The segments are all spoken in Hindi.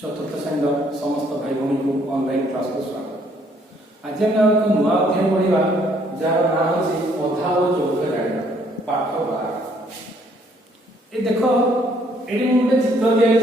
चतुर्थ श्रेणी समस्त भाई भौणी को ऑनलाइन क्लास को स्वागत। आज हम एक नुआ अध्याय पढ़ा जार ना हूँ अधा और चौथ गाड़ी पाठ 12। ये देख ये गोटे चित्र दिखाई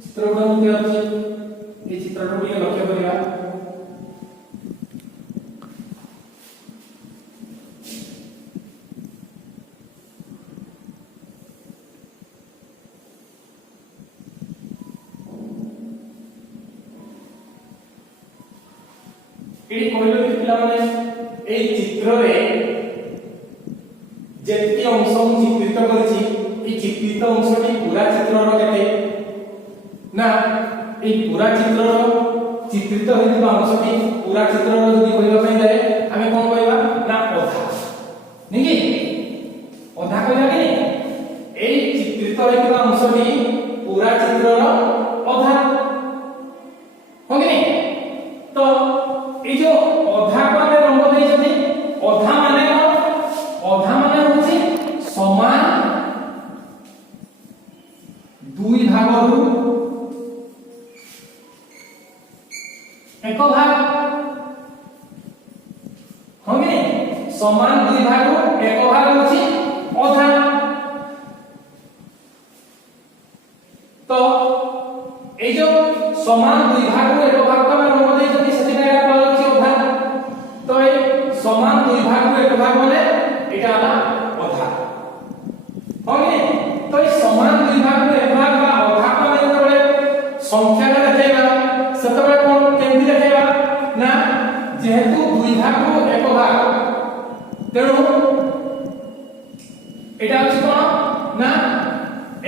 चित्र गुड़ा अच्छी ये चित्र लक्ष्य करवा एडी कहलो कि पिला माने एई चित्र रे जेति अंश मु चित्रित करछि ए चित्रित अंशटी पूरा चित्र रो केते ना ए पूरा चित्र रो चित्रित होइबा अंशटी पूरा चित्र रो जदि कहबा पई जाय हमें कोन कहबा ना अधा निकी अधा कहला कि एई चित्रित होइबा अंशटी पूरा चित्र रो अधा होगी तो ये जो अधा को हमें रंग दे जति अधा माने होछि समान दुई भाग रु एक भाग होगे समान दुई भाग रु एक भाग होछि अधा। तो ये जो समान दुई भाग रु एक भाग को हमें रंग दे जति सेटा समान दुई भाग एक भाग माने एटा आला अधा होगे। तो ए समान दुई भाग एक भाग बा अधा को माने तबे संख्या का देखेबा सेतबे कोन केमि देखेबा ना जेहेतु दुई भाग को एक भाग तेणु एटा अछि कोन ना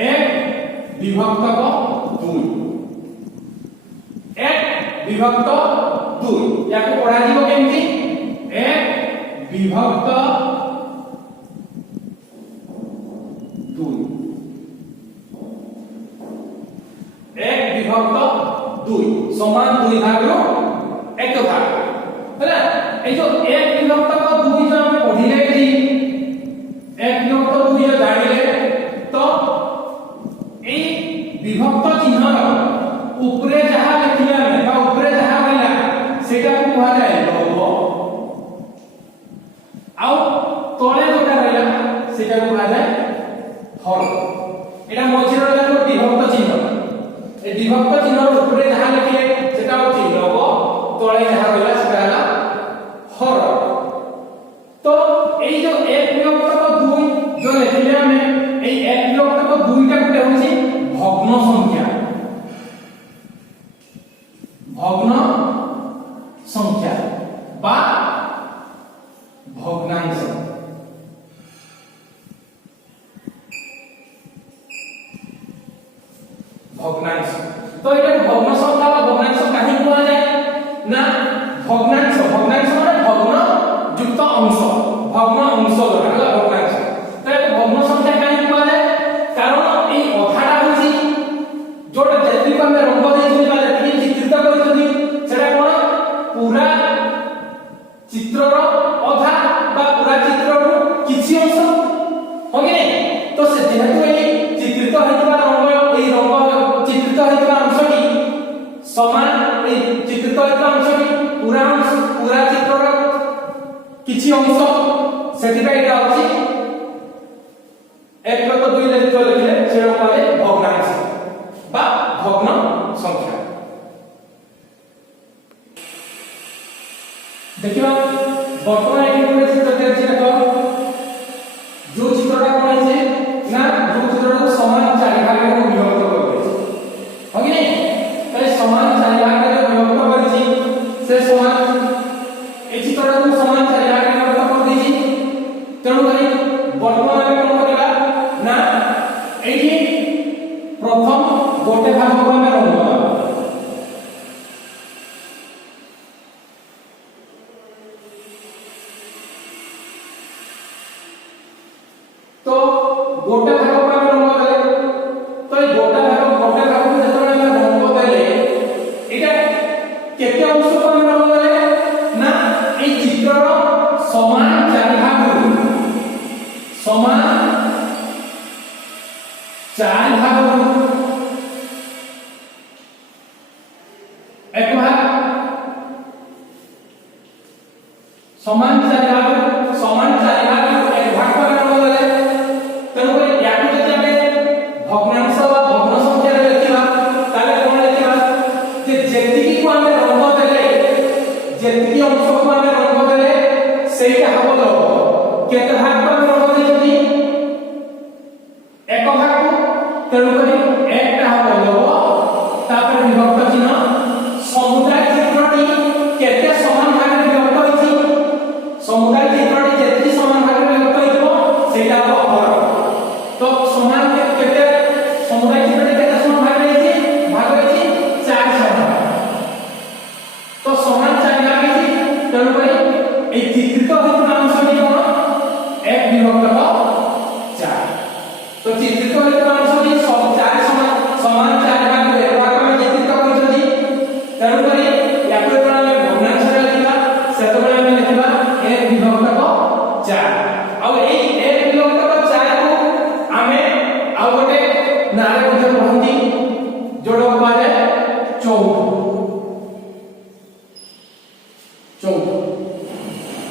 1 विभक्त 2 1 विभक्त 2 याको पढ़ा जीवो केमि 1 विभक्त 2 1 विभक्त 2 समान दुई भाग रो एक भाग हैला। ए जो 1 विभक्त 2 जो हम पढ़िले कि 1 विभक्त 2 ये जानिले तो ए विभक्त चिन्ह ऊपरे जहां लिखिला बा ऊपरे जहां रहला सेटा को कहा जाय आउ तळे जोटा रहला सेटा को कहा जाय हर। एटा मझिर रहला विभक्त चिन्ह ए विभक्त चिन्ह ऊपरे जहां लिखिले सेटा होछि लव तळे जहां रहला सेटा हला हर। तो एई जो 1 विभक्त 2 जो लिखिले हमने एई 1 विभक्त 2 टा गुटे होछि भग्न संख्या बा भग्नांश। भग्नांश तो एटा भग्न संख्या बा भग्नांश काहे कहवा जाय ना भग्नांश माने भग्न युक्त अंश भग्न अंश जोटा भग्नांश। तो एटा भग्न संख्या काहे कहवा जाय कारण ए अधाटा होछि जोटा जेति को हम रंग देइ बा जेति चित्रित करिसथि सेटा कोन पूरा चित्र रो अधा बा पूरा चित्र रो किछि अंश होगे। तो से जेहेतु ए चित्रित होइतबा रंग चित्रित होइतबा अंशटी समान ए चित्रित होइतबा अंशटी पूरा चित्र रो किछि अंश सेति पय एटा अछि 1 + 2 लिखले सेटा कहले भग्नांश बा भग्न संख्या। देखिबा वर्तमान एक गोटे चित्र देखि देखो जो चित्रटा कोन है ना जो चित्रटा को समान चारि भाग में विभक्त करबे होगी नहीं तो समान चारि भाग में विभक्त करछि से समान ए चित्रटा को समान चारि भाग में विभक्त कर दिछि। तेणु करी वर्तमान में कोन करला ना एठी प्रथम गोटे भाग को हम रंग देबा तो गोटे भाग को हम रंग देले तो ए गोटे भाग को जतने हम रंग देले एटा केते अंश को हम रंग देले ना ए चित्र रो समान चारि भाग समान चारि भाग एक भाग पर रंग देले तेणु कर याकु जदि हमें भग्नांश बा भग्न संख्या रे लिखिबा ताले कोन लिखिबा जे जेतिकी को हमें रंग देले जेतिकी अंश को हमें रंग देले सेटा हबो लव केते भाग पर रंग देछथि एक भाग को तेणु कर एकटा हबो लव तापर विभक्त चिन्ह समुदाय चित्रटी केते समान भाग रे विभक्त होइछि समुदाय चित्रटी जेतिकी समान भाग रे विभक्त होइछो सेटा हबो अपर तो समान केते समुदाय चित्रटी केते समान भाग रे होइछि भाग होइछि 4 समान तो समान 4 भाग होइछि तेणु कर ए चित्रित होइछो अंशटी कोन एक विभक्त 4 तो चित्रित होइछो अंशटी सब 4 समान 4 भाग रे भाग में चित्रित होइछथि तेणु कर याकु जेतबेला हम भग्नांश रे लिखिबा सेतबेला हम लिखिबा एक विभक्त 4 आ ए एक विभक्त 4 को हमें आ गोटे नारे मध्ये कहंती जोडो पारे 14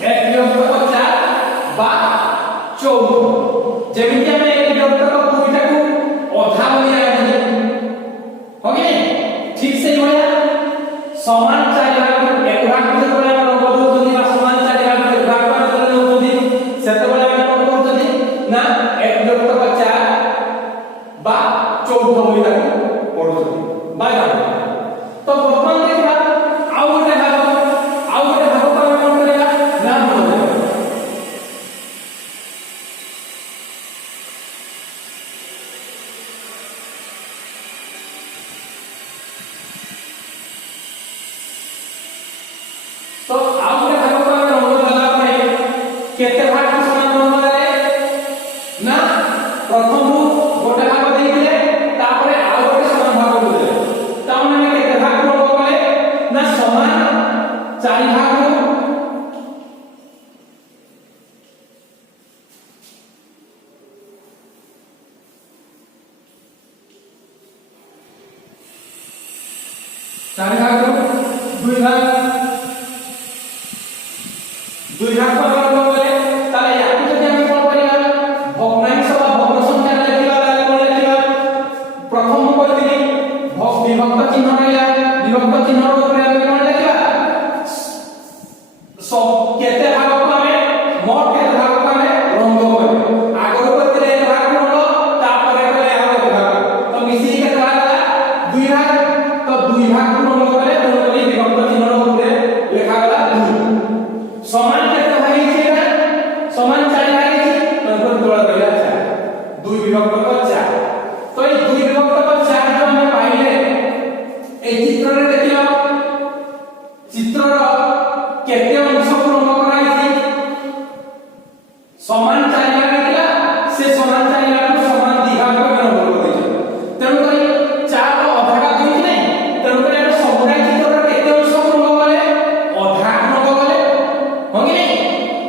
एक विभक्त 4 बा 14 जेमिति हम एक विभक्त दुईटा को अधा बनिया होगी ठीक से होया समान 4 भाग एक भाग को जेतबेला हम रंग दउछथि बा समान 4 भाग एक भाग पर जेतबेला दउछथि सेतबेला हम कोन करछथि ना एक विभक्त 4 बा 14 बोली ताको पढुछथि बाय तो वर्तमान देखा आउ गोटे भाग पर कोन करेगा ना बोले तो आउ गोटे भाग पर रंग देला परे केते भाग को समान रंग देले ना प्रथम गोटे भाग देइले तापरे आउ गोटे समान भाग देले ता माने केते भाग रंग देले ना समान 4 भाग को चार भाग को दुई भाग पर रंग देले ताले याकु जदि हम कोन करिया भग्नांश बा भग्न संख्या रे लिखिबा ताले कोन लिखिबा प्रथम कइतिनि विभक्त चिन्ह रहिला विभक्त चिन्ह रो ऊपर हम कोन लिखिबा सब केते भाग को हमें मोट केते भाग को हमें रंग देबे आगो कइतिले एक भाग रंग तापरे कले आउ एक भाग तो मिसी केते भाग होला दुई भाग तो दुई भाग को रंग देबे तो विभक्त चिन्ह रो ऊपर लिखा गला 2 समान केते भाग हिचे समान 4 भाग हिचे तो तोड़ गला 4 2 विभक्त 4 तो ए 2 विभक्त 4 जो हम पाइले ए चित्र रे देखियो चित्र रो केते अंश को रंग कराइछि समान 4 भाग हिला से समान 4 भाग को समान 2 भाग में रंग कर दैछ तेणु करी 4 रो अधा भाग होइछि नै तेणु करी हम समुदाय चित्र रो केते अंश को रंग गले अधा रंग गले होगी नै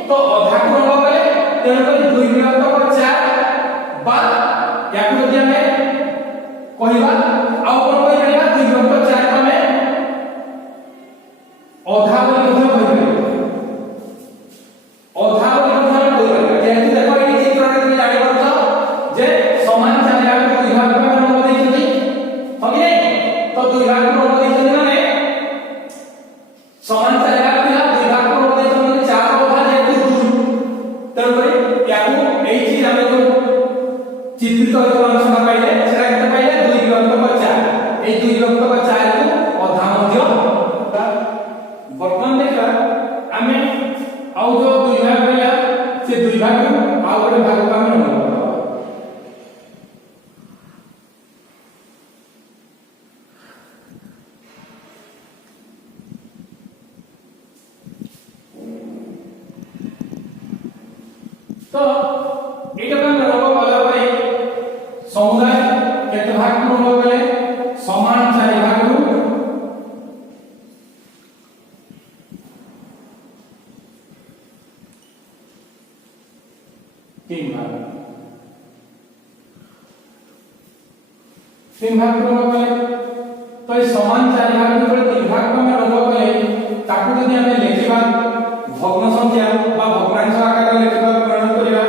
तो अधा को रंग गले तेणु करी 2 विभक्त 4 बा याकु जदि हमें कहिबा आ कोन कहि परिबा 2 विभक्त 4 को हमें अधा बोली ମଧ୍ୟ कहि अधा बोली ମଧ୍ୟ कहि परिबा जेहेतु देखो एई चित्र रे তুমি জানি পারছো যে समान 4 भाग को 2 भाग में रंग देइछथि होगी नै तो 2 भाग को रंग देइछथि माने समान 4 भाग पिला 2 भाग को रंग देइछथि माने 4 अधा जेतु 2 तेणु करी याकु एई चीज हमें जो चित्रित होइतो अंश पाइले सेटा केते पाइले 2 विभक्त 4 एई 2 विभक्त 4 को अधा ମଧ୍ୟ वर्तमान देखा हमें आउ जो 2 भाग भइला से 2 भाग को आउ गोटे भाग को हम रंग करबा तो एटा हम रंग कला परे समुदाय केते भाग को रंग गले समान 4 भाग को 3 भाग 3 भाग को रंग गले तो ये समान 4 भाग को 3 भाग को हम रंग गले ताकू जदि हमें लिखिबा भग्न संख्या बा भग्नांश आकार लिखिबा प्रयोग करिबा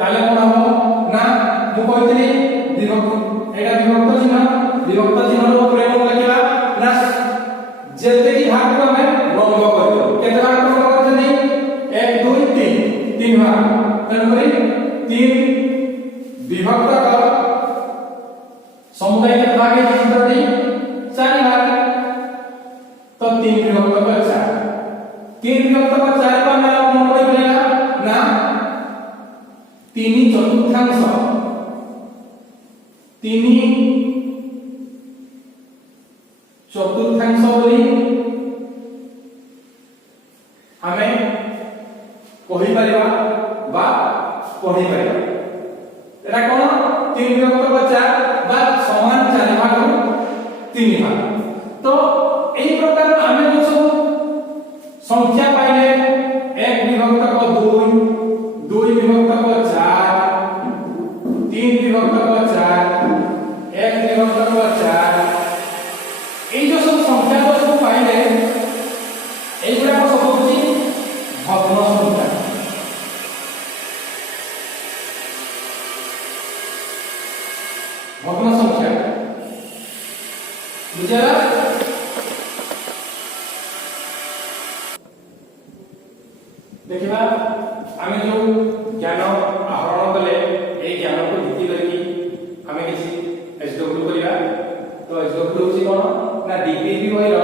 ताले कोन हो ना मु कहतली विभक्त एटा विभक्त चिन्ह रो प्रयोग लिखिबा ना जेते की भाग को हमें रंग करियो केते भाग रंग करजनी 1 2 3 3 भाग तनकरी 3 विभक्त का समुदाय के भाग है चित्रटी 4 भाग तो 3 विभक्त का 4 3 विभक्त का 4 को हमें कौन कोई बोलेगा ना 3 चतुर्थांश 3 चतुर्थांश बोली हमें कहि परिबा बा पढ़ी परिबा एटा कोन 3 विभक्त का 4 बा समान 4 भाग 3 भाग तो एई प्रकार हमें जो सब संख्या पाइले 1 विभक्त को 2 2 विभक्त को 4 3 विभक्त को 4 1 विभक्त को 4 এই যে সব সংখ্যা তো সব পাইলে এইগুলা সব হচ্ছে ভগ্ন সংখ্যা ভগ্ন সংখ্যা বুঝলা देखिबा आमे जो ज्ञान आहरण कले ए ज्ञान को भित्ति करके हमें किसी एसडब्ल्यू करिया तो एसडब्ल्यू होची कोन ना डीपीपी होइरो